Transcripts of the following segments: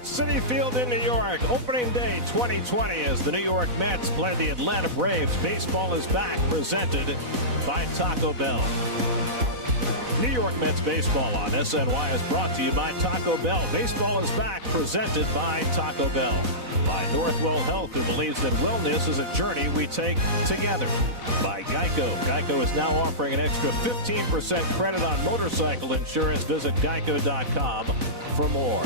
At Citi Field in New York, opening day 2020 as the New York Mets play the Atlanta Braves. Baseball is back, presented by Taco Bell. New York Mets baseball on SNY is brought to you by Taco Bell. Baseball is back, presented by Taco Bell. By Northwell Health, who believes that wellness is a journey we take together. By Geico. Geico is now offering an extra 15% credit on motorcycle insurance. Visit geico.com for more.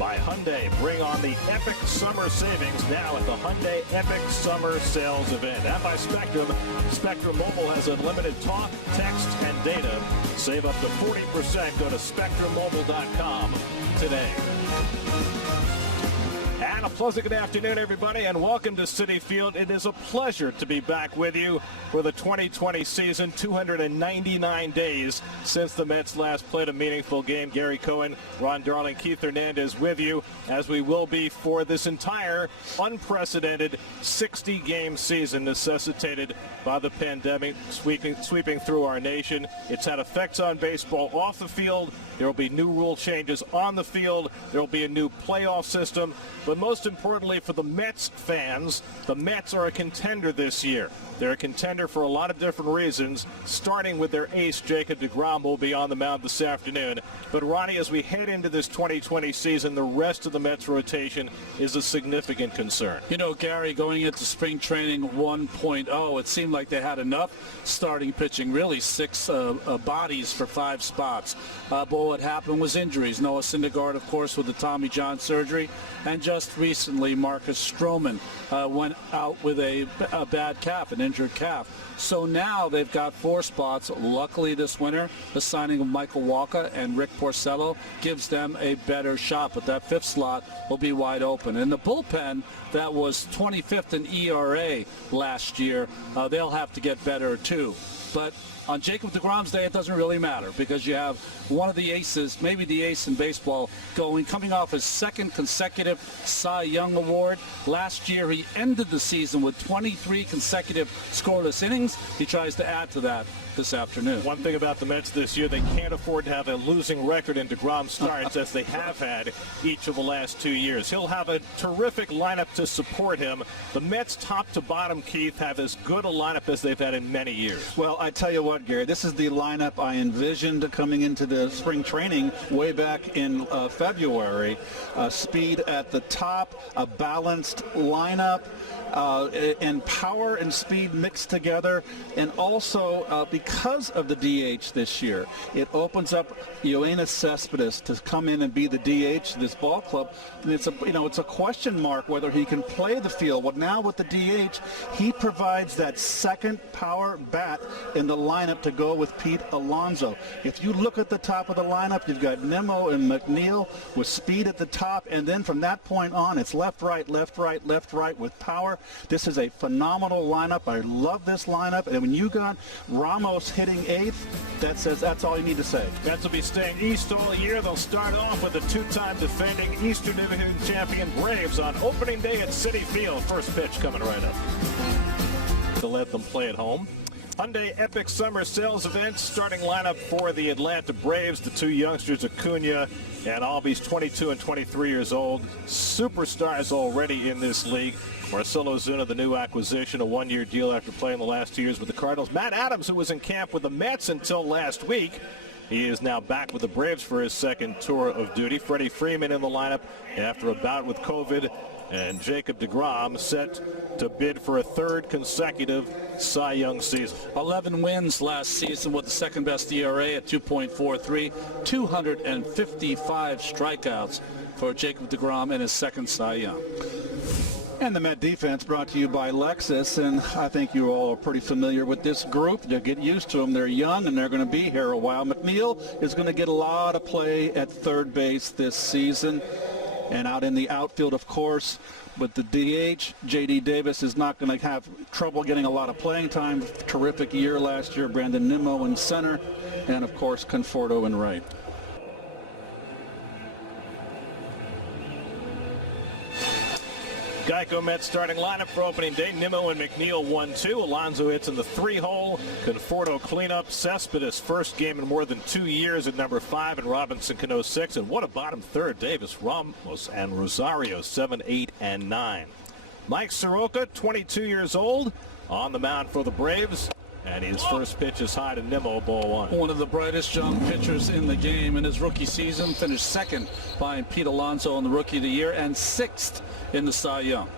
By Hyundai, bring on the epic summer savings now at the Hyundai Epic Summer Sales Event. And by Spectrum, Spectrum Mobile has unlimited talk, text, and data. Save up to 40%. Go to spectrummobile.com today. And a pleasant good afternoon, everybody, and welcome to Citi Field. It is a pleasure to be back with you for the 2020 season. 299 days since the Mets last played a meaningful game. Gary Cohen, Ron Darling, Keith Hernandez with you, as we will be for this entire unprecedented 60-game season necessitated by the pandemic sweeping through our nation. It's had effects on baseball off the field. There will be new rule changes on the field. There will be a new playoff system. But most importantly for the Mets fans, the Mets are a contender this year. They're a contender for a lot of different reasons, starting with their ace, Jacob deGrom, who will be on the mound this afternoon. But, Ronnie, as we head into this 2020 season, the rest of the Mets rotation is a significant concern. You know, Gary, going into spring training 1.0, it seemed like they had enough starting pitching, really 6 bodies for 5 spots. But what happened was injuries. Noah Syndergaard, of course, with the Tommy John surgery. And just recently, Marcus Stroman went out with a bad calf, an injured calf. So now they've got 4 spots. Luckily this winter, the signing of Michael Walker and Rick Porcello gives them a better shot. But that 5th slot will be wide open. And the bullpen that was 25th in ERA last year, they'll have to get better too. But on Jacob deGrom's day, it doesn't really matter because you have one of the aces, maybe the ace in baseball, coming off his 2nd consecutive Cy Young Award. Last year, he ended the season with 23 consecutive scoreless innings. He tries to add to that this afternoon. One thing about the Mets this year, they can't afford to have a losing record in deGrom starts as they have had each of the last 2 years. He'll have a terrific lineup to support him. The Mets top to bottom, Keith, have as good a lineup as they've had in many years. Well, I tell you what, Gary, this is the lineup I envisioned coming into the spring training way back in February. Speed at the top, a balanced lineup, and power and speed mixed together. And also, because of the DH this year, it opens up Yoenis Cespedes to come in and be the DH of this ball club. And it's a question mark whether he can play the field. Well, now with the DH, he provides that second power bat in the lineup to go with Pete Alonso. If you look at the top of the lineup, you've got Nimmo and McNeil with speed at the top, and then from that point on, it's left, right, left, right, left, right with power. This is a phenomenal lineup. I love this lineup. And when you got Ramos hitting 8th, that's all you need to say. Mets will be staying east all year. They'll start off with the 2-time defending Eastern Division champion Braves on opening day at Citi Field. First pitch coming right up. To let them play at home. Hyundai Epic Summer Sales Event, starting lineup for the Atlanta Braves. The 2 youngsters, Acuna and Albies, 22 and 23 years old. Superstars already in this league. Marcelo Zuna, the new acquisition, a 1-year deal after playing the last 2 years with the Cardinals. Matt Adams, who was in camp with the Mets until last week, he is now back with the Braves for his 2nd tour of duty. Freddie Freeman in the lineup after a bout with COVID. And Jacob deGrom set to bid for a 3rd consecutive Cy Young season. 11 wins last season with the 2nd best ERA at 2.43, 255 strikeouts for Jacob deGrom in his 2nd Cy Young. And the Met defense brought to you by Lexus, and I think you all are pretty familiar with this group. You'll get used to them. They're young, and they're going to be here a while. McNeil is going to get a lot of play at 3rd base this season. And out in the outfield, of course, with the DH, J.D. Davis is not going to have trouble getting a lot of playing time. Terrific year last year. Brandon Nimmo in center, and, of course, Conforto in right. Geico Mets starting lineup for opening day. Nimmo and McNeil 1-2. Alonso hits in the 3-hole. Conforto cleanup. Cespedes first game in more than 2 years at number 5, and Robinson Cano 6. And what a bottom third. Davis, Ramos, and Rosario 7, 8, and 9. Mike Soroka, 22 years old, on the mound for the Braves. And his first pitch is high to Nimmo, ball 1. One of the brightest young pitchers in the game in his rookie season. Finished second behind Pete Alonso in the Rookie of the Year and 6th in the Cy Young.